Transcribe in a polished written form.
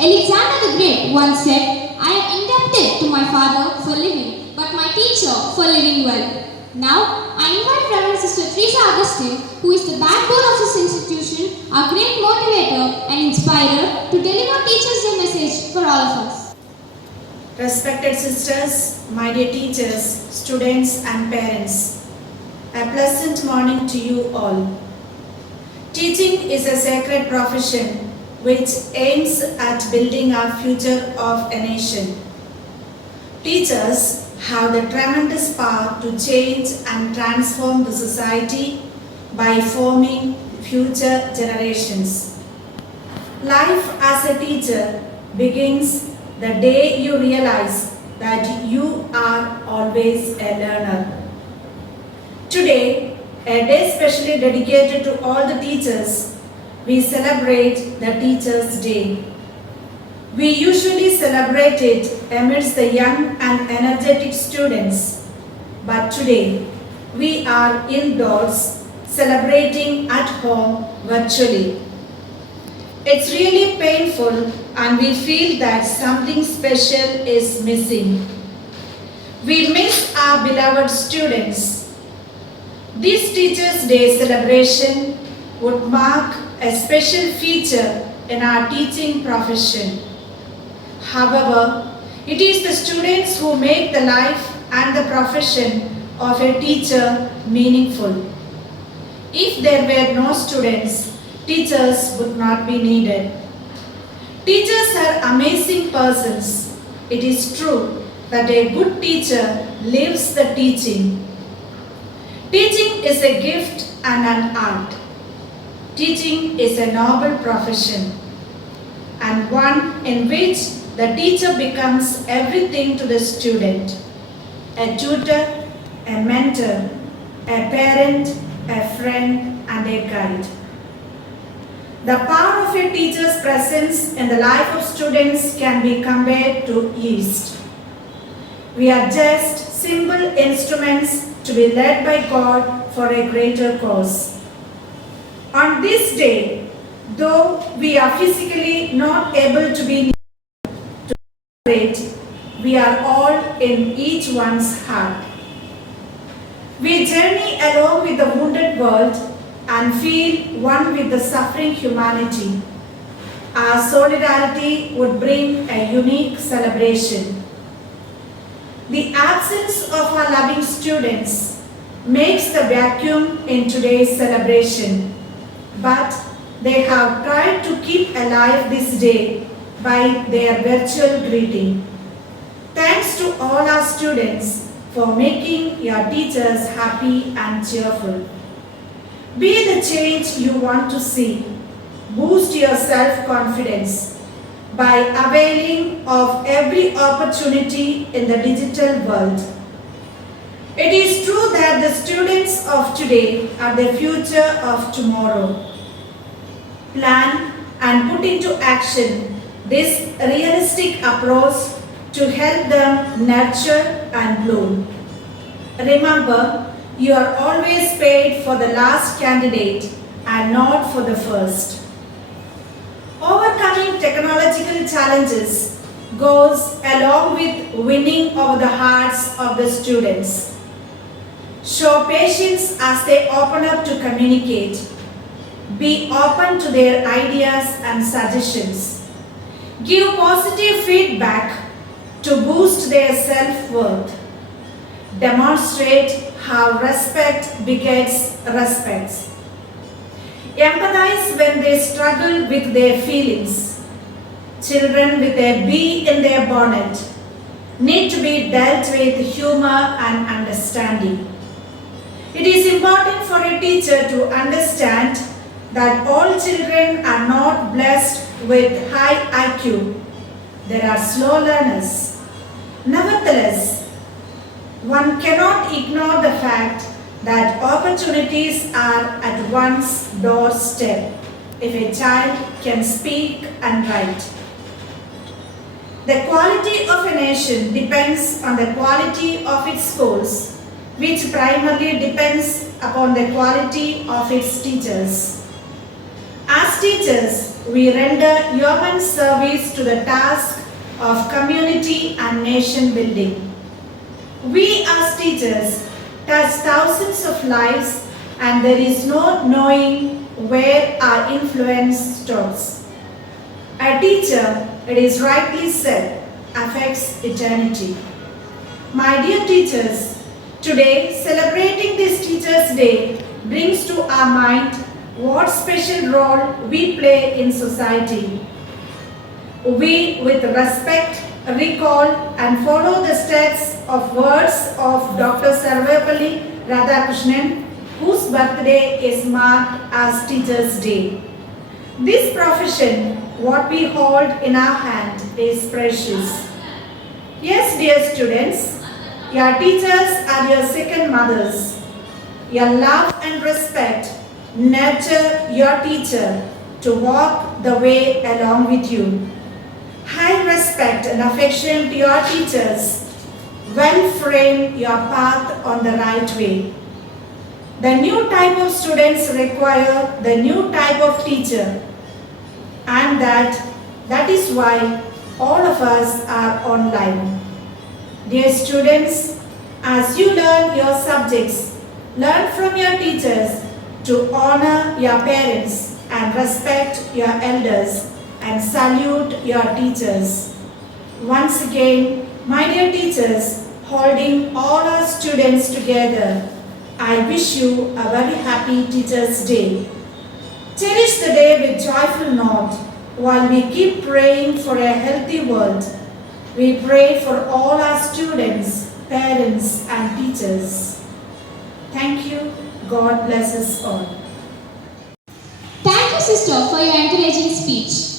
Alexander the Great once said, I am indebted to my father for living, but my teacher for living well. Now, I invite Reverend Sister Teresa Augustine, who is the backbone of this institution, our great motivator and inspirer, to deliver Teachers' Day message for all of us. Respected sisters, my dear teachers, students and parents, a pleasant morning to you all. Teaching is a sacred profession which aims at building a future of a nation. Teachers have the tremendous power to change and transform the society by forming future generations. Life as a teacher begins the day you realize that you are always a learner. Today, a day specially dedicated to all the teachers, we celebrate the Teachers' Day. We usually celebrate it amidst the young and energetic students, but today we are indoors celebrating at home virtually. It's really painful and we feel that something special is missing. We miss our beloved students. This Teachers' Day celebration would mark a special feature in our teaching profession. However, it is the students who make the life and the profession of a teacher meaningful. If there were no students, teachers would not be needed. Teachers are amazing persons. It is true that a good teacher lives the teaching. Teaching is a gift and an art. Teaching is a noble profession and one in which the teacher becomes everything to the student: a tutor, a mentor, a parent, a friend, and a guide. The power of a teacher's presence in the life of students can be compared to yeast. We are just simple instruments to be led by God for a greater cause. On this day, though we are physically not able to be to celebrate, we are all in each one's heart. We journey along with the wounded world and feel one with the suffering humanity. Our solidarity would bring a unique celebration. The absence of our loving students makes the vacuum in today's celebration, but they have tried to keep alive this day by their virtual greeting. Thanks to all our students for making your teachers happy and cheerful. Be the change you want to see. Boost your self-confidence by availing of every opportunity in the digital world. It is true that the students of today are the future of tomorrow. Plan and put into action this realistic approach to help them nurture and bloom. Remember, you are always paid for the last candidate and not for the first. Overcoming technological challenges goes along with winning over the hearts of the students. Show patience as they open up to communicate. Be open to their ideas and suggestions. Give positive feedback to boost their self-worth. Demonstrate how respect begets respect. Empathize when they struggle with their feelings. Children with a bee in their bonnet need to be dealt with humor and understanding. It is important for a teacher to understand that all children are not blessed with high IQ. There are slow learners. Nevertheless, one cannot ignore the fact that opportunities are at one's doorstep if a child can speak and write. The quality of a nation depends on the quality of its schools, which primarily depends upon the quality of its teachers. As teachers, we render yeoman service to the task of community and nation building. We as teachers touch thousands of lives, and there is no knowing where our influence stops. A teacher, it is rightly said, affects eternity. My dear teachers, today celebrating this Teachers' Day brings to our mind what special role we play in society. We, with respect, recall and follow the steps of words of Dr. Sarvepalli Radhakrishnan, whose birthday is marked as Teachers' Day. This profession, what we hold in our hand, is precious. Yes, dear students, your teachers are your second mothers. Your love and respect nurture your teacher to walk the way along with you. High respect and affection to your teachers will frame your path on the right way. The new type of students require the new type of teacher, and that is why all of us are online. Dear students, as you learn your subjects, learn from your teachers to honor your parents and respect your elders and salute your teachers. Once again, my dear teachers, holding all our students together, I wish you a very happy Teachers' Day. Cherish the day with joyful note while we keep praying for a healthy world. We pray for all our students, parents and teachers. Thank you. God bless us all. Thank you, sister, for your encouraging speech.